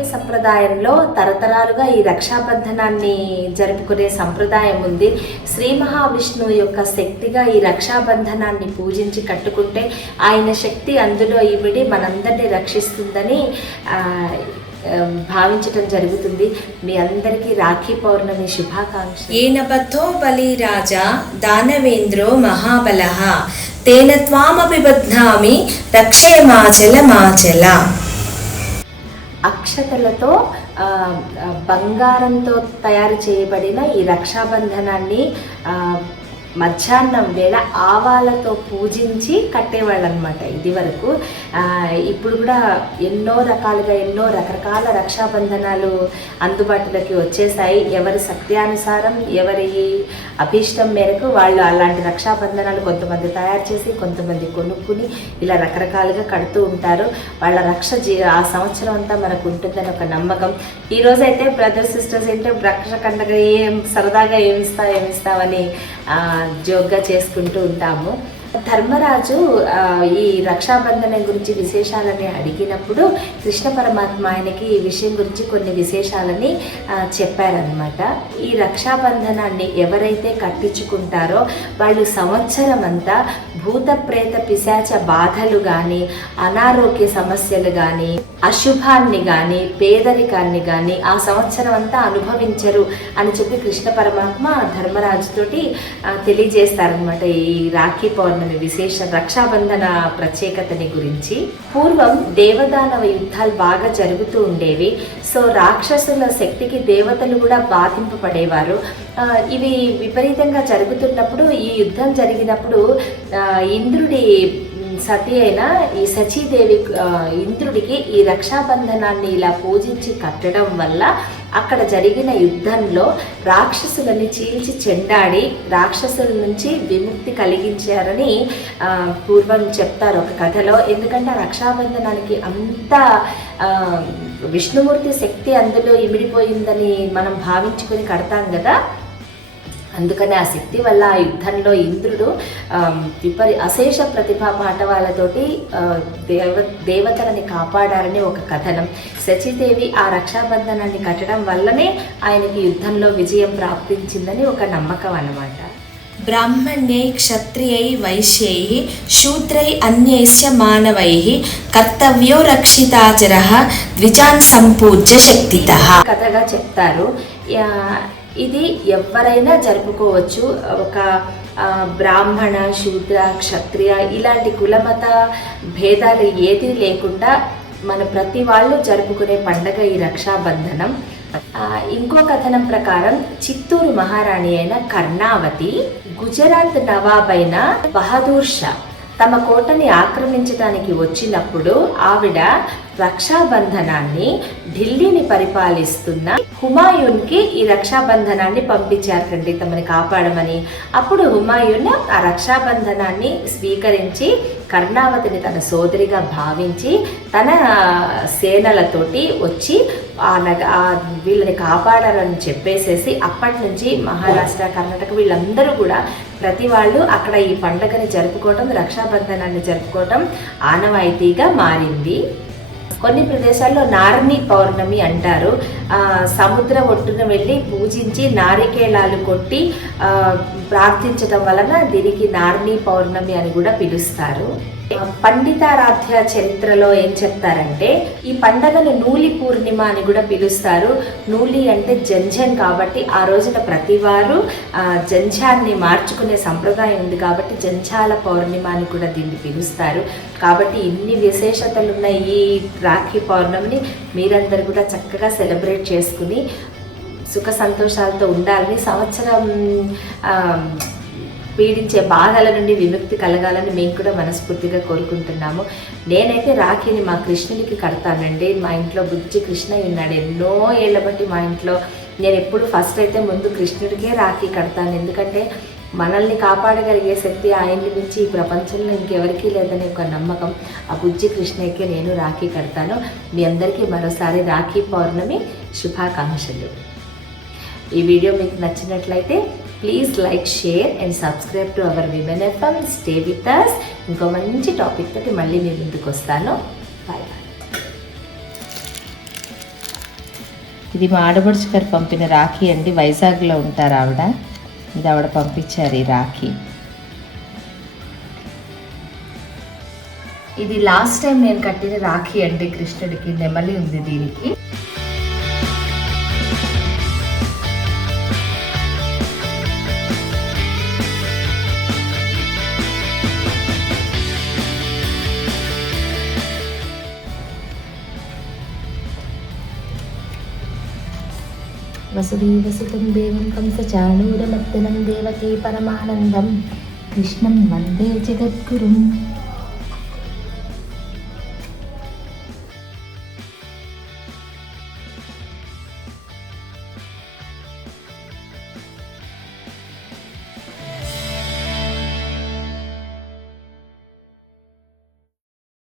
భారతీయ సంప్రదాయంలో తరతరాలుగా ఈ రక్షాబంధనాన్ని జరుపుకునే సంప్రదాయం ఉంది. శ్రీ మహావిష్ణువు యొక్క శక్తిగా ఈ రక్షాబంధనాన్ని పూజించి కట్టుకుంటే ఆయన శక్తి అందులో ఇవిడి మనందరినీ రక్షిస్తుందని భావించటం జరుగుతుంది. మీ అందరికీ రాఖీ పౌర్ణమి శుభాకాంక్షలు. ఏనబద్ధో బలి రాజా దానవేంద్రో మహాబలః తేన త్వామపి బధ్నామి రక్షేమాచల. అక్షతలతో బంగారంతో తయారు చేయబడిన ఈ రక్షాబంధనాన్ని మధ్యాహ్నం వేళ ఆవాలతో పూజించి కట్టేవాళ్ళు అనమాట ఇది వరకు. ఇప్పుడు కూడా ఎన్నో రకరకాల రక్షాబంధనాలు అందుబాటులోకి వచ్చేసాయి. ఎవరి సత్యానుసారం ఎవరి అభీష్టం మేరకు వాళ్ళు అలాంటి రక్షాబంధనాలు కొంతమంది తయారు చేసి కొంతమంది కొనుక్కుని ఇలా రకరకాలుగా కడుతూ ఉంటారు. వాళ్ళ రక్ష ఆ సంవత్సరం అంతా మనకు ఉంటుందని ఒక నమ్మకం. ఈరోజు అయితే బ్రదర్స్ సిస్టర్స్ ఏంటో రక్ష కండగా సరదాగా ఏమిస్తావని జోక్గా చేసుకుంటూ ఉంటాము. ధర్మరాజు ఈ రక్షాబంధనం గురించి విశేషాలని అడిగినప్పుడు కృష్ణ పరమాత్మ ఆయనకి ఈ విషయం గురించి కొన్ని విశేషాలని చెప్పారనమాట. ఈ రక్షాబంధనాన్ని ఎవరైతే కట్టించుకుంటారో వాళ్ళు సంవత్సరం అంతా భూత ప్రేత పిశాచ బాధలు కానీ, అనారోగ్య సమస్యలు కానీ, అశుభాన్ని కానీ, పేదరికాన్ని కానీ ఆ సంవత్సరం అంతా అనుభవించరు అని చెప్పి కృష్ణ పరమాత్మ ధర్మరాజుతోటి తెలియజేస్తారనమాట ఈ రాఖీ పౌర్ణమి విశేష రక్షాబంధన ప్రత్యేకతని గురించి. పూర్వం దేవదానవ యుద్ధాలు బాగా జరుగుతూ ఉండేవి. సో రాక్షసుల శక్తికి దేవతలు కూడా బాధింపబడేవారు. ఇవి విపరీతంగా జరుగుతున్నప్పుడు ఈ యుద్ధం జరిగినప్పుడు ఇంద్రుడి సతి అయిన ఈ సచీదేవి ఇంద్రుడికి ఈ రక్షాబంధనాన్ని ఇలా పూజించి కట్టడం వల్ల అక్కడ జరిగిన యుద్ధంలో రాక్షసులని చీల్చి చెండాడి రాక్షసుల నుంచి విముక్తి కలిగించారని పూర్వం చెప్తారు ఒక కథలో. ఎందుకంటే ఆ రక్షాబంధనానికి అంత విష్ణుమూర్తి శక్తి అందులో ఇమిడిపోయిందని మనం భావించుకొని కడతాం కదా. అందుకని ఆ శక్తి వల్ల ఆ యుద్ధంలో ఇంద్రుడు అశేష ప్రతిభా పాఠవాలతోటి దేవతలని కాపాడారని ఒక కథనం. సచీదేవి ఆ రక్షాబంధనాన్ని కట్టడం వల్లనే ఆయనకి యుద్ధంలో విజయం ప్రాప్తించిందని ఒక నమ్మకం అన్నమాట. బ్రాహ్మణ్యై క్షత్రియై వైశ్యై శూద్రై అన్యైస్య మానవైః కర్తవ్యో రక్షితాచరః ద్విజాన్ సంపూజ్య శక్తితః కథగా చెప్తారు. ఇది ఎవరైనా జరుపుకోవచ్చు. ఒక బ్రాహ్మణ, శూద్ర, క్షత్రియ ఇలాంటి కులమత భేదాలు ఏదీ లేకుండా మన ప్రతి వాళ్ళు జరుపుకునే పండగ ఈ రక్షాబంధనం. ఇంకో కథనం ప్రకారం చిత్తూరు మహారాణి అయిన కర్ణావతి గుజరాత్ నవాబ్ అయిన బహదూర్ షా తమ కోటని ఆక్రమించడానికి వచ్చినప్పుడు ఆవిడ రక్షాబంధనాన్ని ఢిల్లీని పరిపాలిస్తున్న హుమాయూన్కి ఈ రక్షాబంధనాన్ని పంపించారండి తమని కాపాడమని. అప్పుడు హుమాయూన్ ఆ రక్షాబంధనాన్ని స్వీకరించి కర్ణావతిని తన సోదరిగా భావించి తన సేనలతోటి వచ్చి వీళ్ళని కాపాడాలని చెప్పేసేసి అప్పటి నుంచి మహారాష్ట్ర, కర్ణాటక వీళ్ళందరూ కూడా ప్రతి వాళ్ళు అక్కడ ఈ పండుగని జరుపుకోవటం, రక్షాబంధనాన్ని జరుపుకోవటం ఆనవాయితీగా మారింది. కొన్ని ప్రదేశాల్లో నారిని పౌర్ణమి అంటారు. సముద్ర ఒడ్డున వెళ్ళి పూజించి నారికేళాలు కొట్టి ప్రార్థించడం వలన దీనికి నారిని పౌర్ణమి అని కూడా పిలుస్తారు. పండితారాధ్య చరిత్రలో ఏం చెప్తారంటే ఈ పండగను నూలి పూర్ణిమ అని కూడా పిలుస్తారు. నూలి అంటే జంఝం కాబట్టి ఆ రోజున ప్రతివారు జంఝాన్ని మార్చుకునే సంప్రదాయం ఉంది కాబట్టి జంఝాల పౌర్ణిమ అని కూడా దీన్ని పిలుస్తారు. కాబట్టి ఇన్ని విశేషతలు ఉన్న ఈ రాఖీ పౌర్ణమిని మీరందరూ కూడా చక్కగా సెలబ్రేట్ చేసుకుని సుఖ సంతోషాలతో ఉండాలని, సంవత్సరం పీడించే బాధల నుండి విముక్తి కలగాలని మేము కూడా మనస్ఫూర్తిగా కోరుకుంటున్నాము. నేనైతే రాఖీని మా కృష్ణుడికి కడతానండి. మా ఇంట్లో బుజ్జి కృష్ణ ఉన్నాడు ఎన్నో ఏళ్ళ బట్టి మా ఇంట్లో. నేను ఎప్పుడు ఫస్ట్ అయితే ముందు కృష్ణుడికే రాఖీ కడతాను. ఎందుకంటే మనల్ని కాపాడగలిగే శక్తి ఆయన్ని మించి ఈ ప్రపంచంలో ఇంకెవరికీ లేదని ఒక నమ్మకం. ఆ బుజ్జి కృష్ణయ్యకే నేను రాఖీ కడతాను. మీ అందరికీ మరోసారి రాఖీ పౌర్ణమి శుభాకాంక్షలు. ఈ వీడియో మీకు నచ్చినట్లయితే please like, share and subscribe to our women FM. Stay with us. ఇంకో మంచి టాపిక్ తోటి మళ్ళీ మీ ముందుకు వస్తాను. Bye bye. ఇది మా ఆడపడుచు గారు పంపిన రాఖీ అండి. వైజాగ్లో ఉంటారు ఆవిడ. ఇది ఆవిడ పంపించారు ఈ రాఖీ. ఇది లాస్ట్ టైం నేను కట్టిన రాఖీ అండి కృష్ణుడికి. నెమలి ఉంది దీనికి. వసుదేవసుతం దేవం కంసచాణూరమర్దనం దేవకీ పరమానందం కృష్ణం వందే జగద్గురుం.